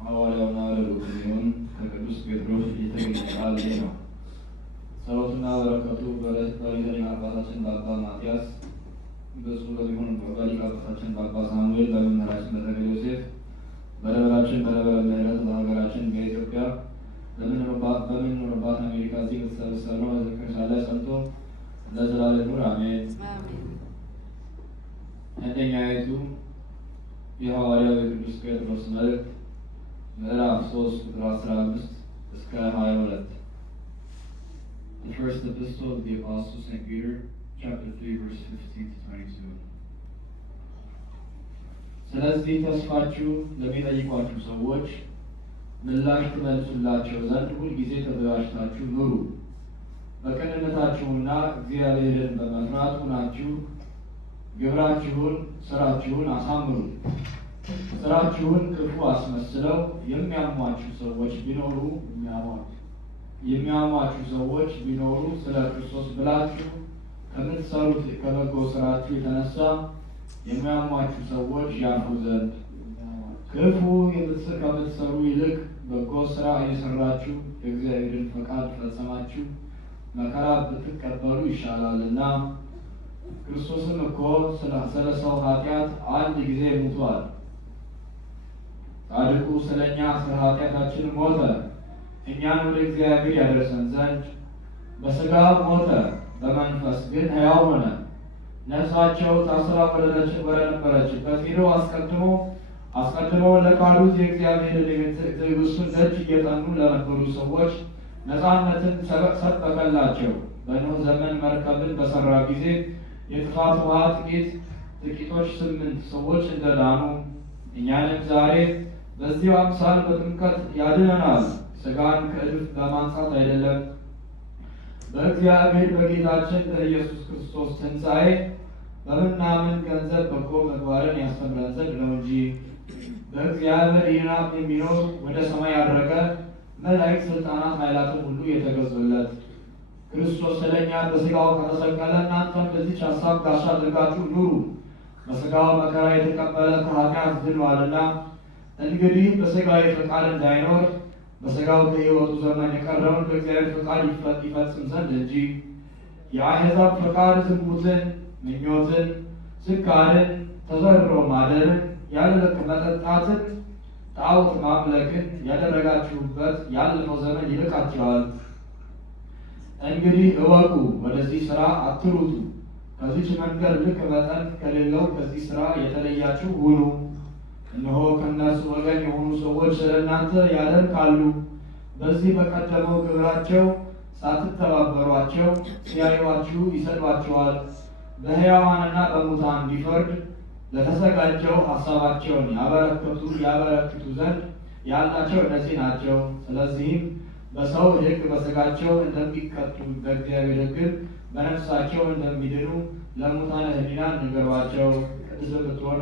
ሐዋርያውና ለሉቃስ ከቅዱስ ጴጥሮስ የተገኘ ቃል ይህ ነው። ጸሎትና በረከቱ በሊቀ አባታችን በአባ ማትያስ ብፁዕ በሚሆን በሊቀ አባታችን በአባ ሳሙኤል በመምህራችን በተክለ ዮሴፍ በደብራችን በደብረ ምሕረት በሀገራችን በኢትዮጵያ በምንኖርባት አሜሪካ እዚህ በተሰበሰብነው በዝክር ላይ ጸንቶ ለዘላለም ይኑር አሜን። አንደኛይቱ የሐዋርያው የቅዱስ ጴጥሮስ መልእክት ምዕራፍ 3 ቁጥር 15 እስከ 22። The first epistle of the Apostle St. Peter, chapter 3, verse 15 to 22. ስለዚህ ተስፋችሁ ለሚጠይቋችሁ ሰዎች ምላሽ ትመልሱላቸው ዘንድ ሁልጊዜ ተዘጋጅታችሁ ኑሩ። በቅንነታችሁና እግዚአብሔርን በመፍራት ሁናችሁ ግብራችሁን፣ ስራችሁን አሳምሩ። ስራችሁን ክፉ አስመስለው የሚያሟችሁ ሰዎች ቢኖሩ ስለ ክርስቶስ ብላችሁ ከምትሰሩት ከበጎ ስራችሁ የተነሳ የሚያሟችሁ ሰዎች ያፍሩ ዘንድ ክፉ ከምትሰሩ ይልቅ በጎ ስራ እየሰራችሁ የእግዚአብሔርን ፈቃድ ፈጸማችሁ መከራ ብትቀበሉ ይሻላልና። ክርስቶስም እኮ ስለ ሰው ኃጢአት አንድ ጊዜ ሙቷል። ጻድቁ ስለ እኛ ስለ ኃጢአታችን ሞተ፣ እኛን ወደ እግዚአብሔር ያደርሰን ዘንድ። በሥጋ ሞተ፣ በመንፈስ ግን ሕያው ሆነ። ነፍሳቸው ታስራ ወደነበረችበት ሄዶ አስቀድሞ ለካዱት የእግዚአብሔርን ትዕግስቱን ደጅ እየጠኑ ለነበሩ ሰዎች ነፃነትን ሰበከላቸው። በኖኅ ዘመን መርከብን በሠራ ጊዜ የጥፋት ውሃ ጥቂቶች 8 ሰዎች እንደዳኑ እኛንም ዛሬ በዚሁ አምሳል በጥምቀት ያድነናል። ሥጋን ከእድፍ በማንሳት አይደለም፣ በእግዚአብሔር በጌታችን በኢየሱስ ክርስቶስ ትንሣኤ በምናምን ገንዘብ በጎ ምግባርን ያስተምረን ዘንድ ነው እንጂ። በእግዚአብሔር ይናት የሚኖር ወደ ሰማይ ያረገ መላእክት፣ ስልጣናት፣ ኃይላትን ሁሉ የተገዙለት ክርስቶስ ስለኛ በሥጋው ከተሰቀለ እናንተም በዚህች ሐሳብ ጋሻ አድርጋችሁ ኑሩ። በሥጋው መከራ የተቀበለ ከኃጢአት ድኗልና። እንግዲህ በሥጋዊ ፈቃድ እንዳይኖር በሥጋው በሕይወቱ ዘመን የቀረውን በእግዚአብሔር ፈቃድ ይፈጽም ዘንድ እንጂ። የአሕዛብ ፈቃድ ዝሙትን፣ ምኞትን፣ ስካርን፣ ተዘርሮ ማደርን፣ ያለ ልክ መጠጣትን፣ ጣዖት ማምለክን ያደረጋችሁበት ያለፈው ዘመን ይልቃችኋል። እንግዲህ እወቁ፣ ወደዚህ ሥራ አትሩጡ። ከዚች መንገድ ልክ መጠን ከሌለው ከዚህ ሥራ የተለያችሁ ሁኑ። እነሆ ከእነርሱ ወገን የሆኑ ሰዎች ስለ እናንተ ያደርጋሉ። በዚህ በቀደመው ግብራቸው ሳትተባበሯቸው ሲያዩአችሁ ይሰድባችኋል። በሕያዋንና በሙታን ሊፈርድ ለተዘጋጀው ሐሳባቸውን ያበረክቱ ዘንድ ያላቸው እነዚህ ናቸው። ስለዚህም በሰው ሕግ በሥጋቸው እንደሚቀጡ በእግዚአብሔር ሕግ በነፍሳቸው እንደሚድኑ ለሙታነ ሕሊና ንገሯቸው። ቅድስት ብትሆን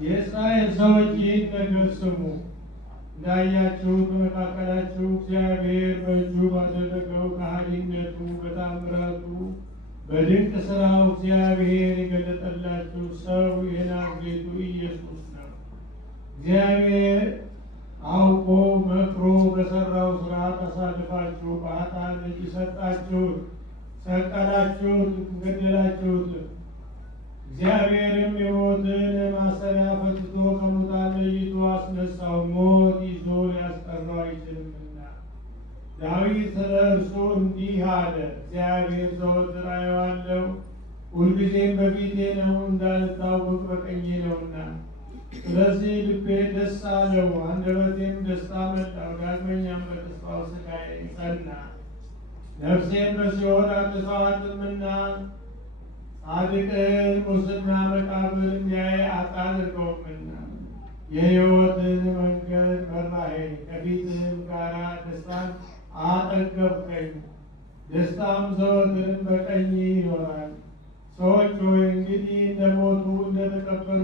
የእስራኤል ሰዎች ይህን ነገር ስሙ። እንዳያችሁ በመካከላችሁ እግዚአብሔር በእጁ ባደረገው ከሃሊነቱ በታምራቱ በድንቅ ሥራው እግዚአብሔር የገለጠላችሁ ሰው የናዝሬቱ ኢየሱስ ነው። እግዚአብሔር አውቆ መክሮ በሠራው ሥርዓት አሳልፋችሁ በኃጥአን እጅ ሰጣችሁት፣ ሰቀላችሁት፣ ገደላችሁት። እግዚአብሔርም የሞትን ማሰሪያ ፈትቶ ከሙታን ለይቶ አስነሳው፣ ሞት ይዞ ሊያስቀረው አይችልምና። ዳዊት ስለ እርሱ እንዲህ አለ፣ እግዚአብሔር ዘወትር አየዋለሁ፣ ሁልጊዜም በፊቴ ነው፣ እንዳልታወቅ በቀኜ ነውና። ስለዚህ ልቤ ደስ አለው፣ አንደበቴም ደስታ መላው። ዳግመኛም በተስፋው ሥጋዬ ጸና። ነፍሴን በሲኦል አትተዋትምና ጻድቅን ሙስና መቃብር እንዲያይ አታድርገውምና። የሕይወትን መንገድ መራኸኝ፣ ከፊትህም ጋር ደስታን አጠገብከኝ። ደስታም ዘወትርም በቀኝ ይኖራል። ሰዎች ሆይ እንግዲህ እንደሞቱ እንደተቀበሩ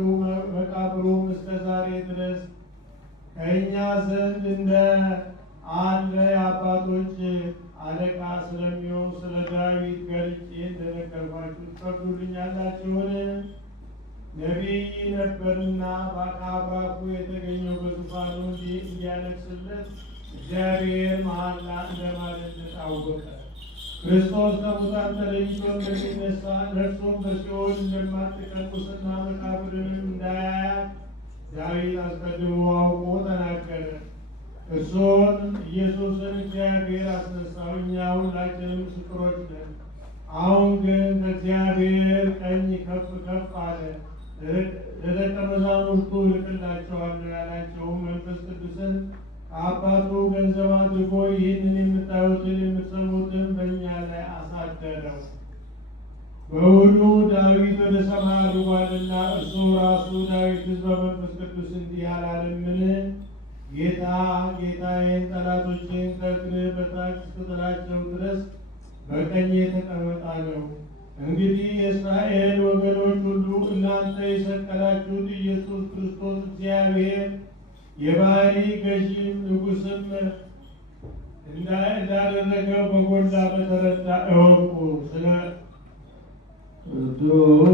መቃብሩም እስከ ዛሬ ድረስ ከእኛ ዘንድ እንደ አለ የአባቶች አለቃ ስለሚሆን ስለ ዳዊት ገልጬ እንደነገርኳችሁ ትፈቅዱልኛላችሁን? ነቢይ ነበርና ከአብራኩ የተገኘው በዙፋኑ እንዲያነግሥለት እግዚአብሔር መሐላ እንደማለለት አወቀ። ክርስቶስ ከሙታን ተለይቶ እንደሚነሳ ነፍሱም በሲኦል እንደማትቀር ሙስና መቃብርንም እንዳያያት ዳዊት አስቀድሞ አውቆ ተናገረ። እርሱን ኢየሱስን እግዚአብሔር አስነሳው፣ እኛ ሁላችንም ምስክሮች ነን። አሁን ግን ከእግዚአብሔር ቀኝ ከፍ ከፍ አለ። ለደቀ መዛሙርቱ እልክላቸዋለሁ ያላቸውም መንፈስ ቅዱስን ከአባቱ ገንዘብ አድርጎ ይህንን የምታዩትን የምትሰሙትን በእኛ ላይ አሳደረው። በውኑ ዳዊት ወደ ሰማይ አድርጓልና እርሱ ራሱ ዳዊትስ በመንፈስ ቅዱስ እንዲህ አላለምን? ጌታ ጌታዬን ጠላቶቼን ከእግርህ በታች እስክጥላቸው ድረስ በቀኜ ተቀመጥ አለው። እንግዲህ የእስራኤል ወገኖች ሁሉ እናንተ የሰቀላችሁት ኢየሱስ ክርስቶስ እግዚአብሔር የባህሪ ገዥም ንጉሥም እንዳደረገው በጎላ በተረዳ እወቁ። ስለ ቅዱስ